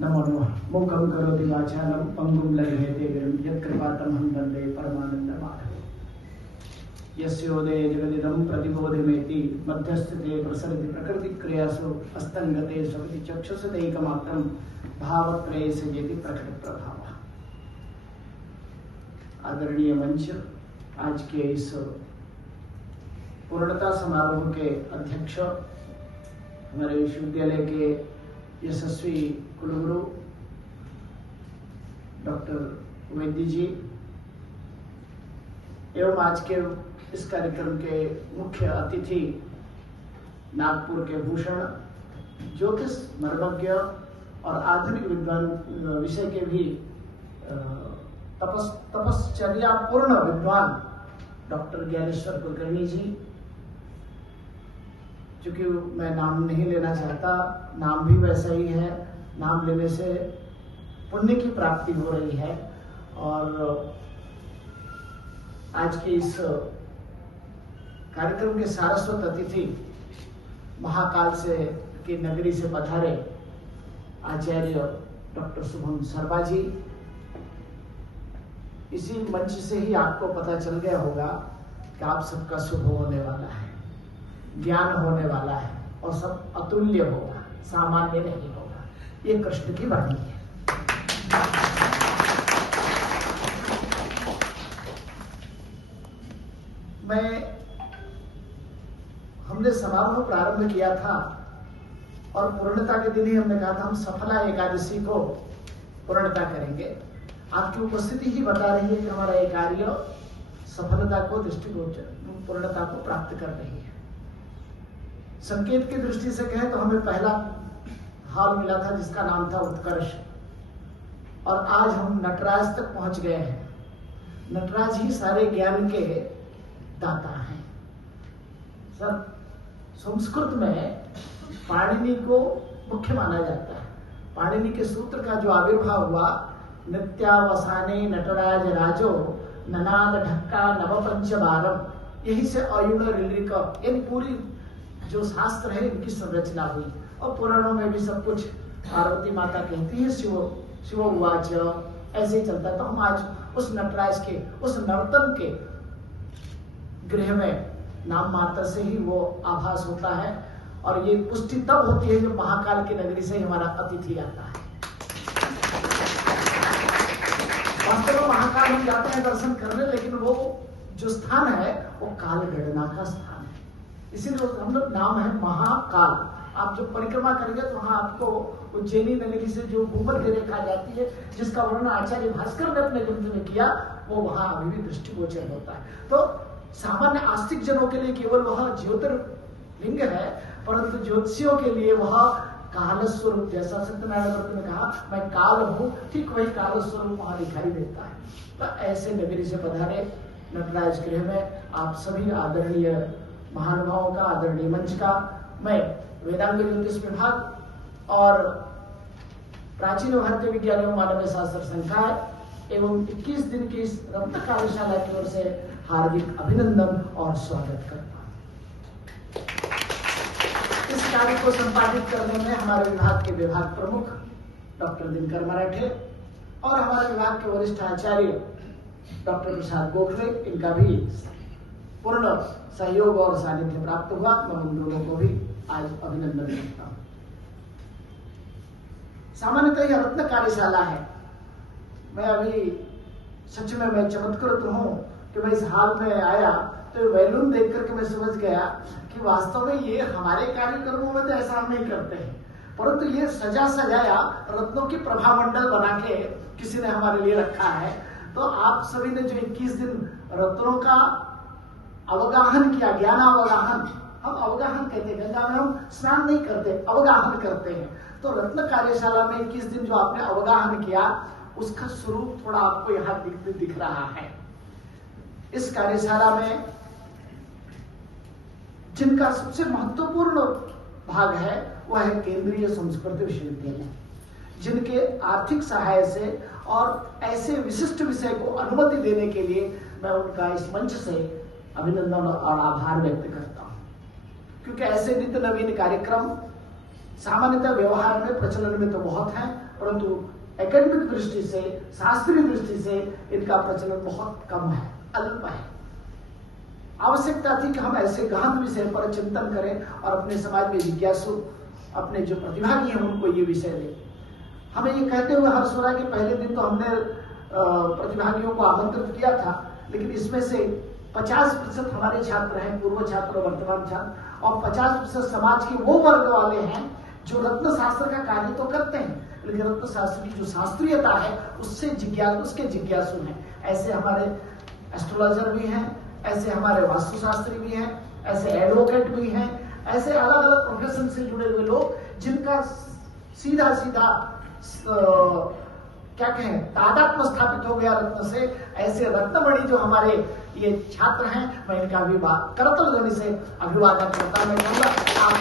नमो नमः। मूकं करोति वाचालं पंगुं लङ्घयते गिरिं यत्कृपातमहं वन्दे परमानन्दमाधवम्। यस्योदये जगदिदं प्रतिबोधमेति मध्यस्थिते प्रसरति प्रकृतिक्रियासु हस्तङ्गते स्वपिति चक्षुषदैकमात्रं भावत्रये सजेति प्रकटप्रभावः। आदरणीय मंच, आज के इस पूर्णता समारोह के अध्यक्ष हमारे विश्वविद्यालय के यशस्वी कुलगुरु डॉक्टर वैद्य जी एवं आज के इस कार्यक्रम के मुख्य अतिथि नागपुर के भूषण ज्योतिष मर्मज्ञ और आधुनिक विद्वान विषय के भी तपश्चर्या पूर्ण विद्वान डॉक्टर ज्ञानेश्वर कुलकर्णी जी, चूंकि मैं नाम नहीं लेना चाहता, नाम भी वैसा ही है, नाम लेने से पुण्य की प्राप्ति हो रही है। और आज के इस कार्यक्रम के सारस्वत अतिथि महाकाल से की नगरी से पधारे आचार्य डॉक्टर शुभम शर्मा जी। इसी मंच से ही आपको पता चल गया होगा कि आप सबका शुभ होने वाला है, ज्ञान होने वाला है और सब अतुल्य होगा, सामान्य नहीं होगा। ये कृष्ण की वाणी है। हमने समारोह प्रारंभ किया था और पूर्णता के दिन ही हमने कहा था हम सफला एकादशी को पूर्णता करेंगे। आपकी उपस्थिति ही बता रही है कि हमारा ये कार्य सफलता को दृष्टिगोचर पूर्णता को प्राप्त कर रही है। संकेत की दृष्टि से कहें तो हमें पहला हाल मिला था जिसका नाम था उत्कर्ष, और आज हम नटराज तक पहुंच गए हैं। नटराज ही सारे ज्ञान के दाता हैं। सर, संस्कृत में पाणिनि को मुख्य माना जाता है। पाणिनि के सूत्र का जो आविर्भाव हुआ, नित्यावसाने नटराज राजो ननाद ढक्का नवपंच बारम, यही से अयुण ऋलिक इन पूरी जो शास्त्र है इनकी संरचना हुई। और पुराणों में भी सब कुछ पार्वती माता कहती है शिव उवाच, ऐसे ही चलता। तो हम आज उस नटराज के, उस नर्तन के गृह में नाम मात्र से ही वो आभास होता है। और ये पुष्टि तब होती है जब महाकाल की नगरी से हमारा अतिथि आता है। वास्तव में महाकाल हम जाते हैं दर्शन करने, लेकिन वो जो स्थान है वो काल गणना का स्थान है। इसीलिए हम लोग नाम है महाकाल। आप जब परिक्रमा करेंगे तो वहां आपको उज्जैनी नगरी से जो भूमध्य रेखा जाती है, जिसका वर्णन आचार्य भास्कर ने अपने ग्रंथ में किया, वो वहां अभी भी दृष्टिगोचर होता है। तो सामान्य आस्तिक जनों के लिए केवल वह ज्योतिर्लिंग है, परंतु ज्योतिषियों के लिए वह काल स्वरूप, जैसा सत्यनारायण व्रत में कहा मैं काल हूं, ठीक वही काल स्वरूप वहां दिखाई देता है। तो ऐसे नगरी से पधारे नटराज गृह में आप सभी आदरणीय महानुभावों का, आदरणीय मंच का, मैं वेदांग ज्योतिष विभाग और प्राचीन भारतीय विज्ञान एवं मानवीय शास्त्र संकाय एवं 21 दिन की इस रत्न कार्यशाला की ओर से हार्दिक अभिनंदन और स्वागत करता हूं। इस कार्य को संपादित करने में हमारे विभाग के विभाग प्रमुख डॉक्टर दिनकर मराठे और हमारे विभाग के वरिष्ठ आचार्य डॉक्टर प्रसाद गोखले, इनका भी पूर्ण सहयोग और सानिध्य प्राप्त हुआ। मैं उन दोनों को भी आज अभिनंदन करता हूं। सामान्यतः यह रत्न कार्यशाला है। मैं अभी सच में मैं चमत्कृत हूं कि मैं इस हाल में आया तो बैलून देख करके मैं समझ गया कि वास्तव में ये हमारे कार्यक्रमों में तो ऐसा हम नहीं करते हैं, परंतु ये सजा सजाया रत्नों की प्रभामंडल बना के किसी ने हमारे लिए रखा है। तो आप सभी ने जो 21 दिन रत्नों का अवगाहन किया, ज्ञानावगाहन, हम अवगाहन कहते हैं, गंगा में हम स्नान नहीं करते, अवगाहन करते हैं। तो रत्न कार्यशाला में 21 दिन जो आपने अवगाहन किया, उसका स्वरूप थोड़ा आपको यहाँ दिख रहा है। इस कार्यशाला में जिनका सबसे महत्वपूर्ण भाग है वह है केंद्रीय संस्कृत विश्वविद्यालय, जिनके आर्थिक सहाय से और ऐसे विशिष्ट विषय को अनुमति देने के लिए मैं उनका इस मंच से अभिनंदन और आभार व्यक्त करता हूं। क्योंकि ऐसे नित्य नवीन कार्यक्रम सामान्यतः व्यवहार में प्रचलन में तो बहुत है, परंतु एकेडमिक दृष्टि से, शास्त्रीय दृष्टि से इनका प्रचलन बहुत कम है, अल्प है। आवश्यकता थी कि हम ऐसे गहन विषय पर चिंतन करें और अपने समाज में जिज्ञासु, अपने जो प्रतिभागी हैं उनको ये विषय दें। हमें ये कहते हुए हर्ष हो रहा है कि पहले दिन तो हमने प्रतिभागियों को आमंत्रित किया था, लेकिन इसमें से 50% हमारे छात्र हैं, पूर्व छात्र और वर्तमान छात्र, और 50% समाज के वो वर्ग वाले हैं जो रत्न शास्त्र का कार्य तो करते हैं, लेकिन रत्न शास्त्र की जो शास्त्रीयता है उसके जिज्ञासु हैं। ऐसे हमारे एस्ट्रोलॉजर भी हैं, ऐसे हमारे वास्तुशास्त्री भी हैं, ऐसे एडवोकेट भी हैं, ऐसे अलग अलग प्रोफेशन से जुड़े हुए लोग जिनका सीधा सीधा क्या कहें तादात्म्य स्थापित हो गया रत्न से। ऐसे रत्नमणि जो हमारे ये छात्र हैं, मैं इनका करतल ध्वनि से अभिवादन करता हूं। मैं कहूंगा आप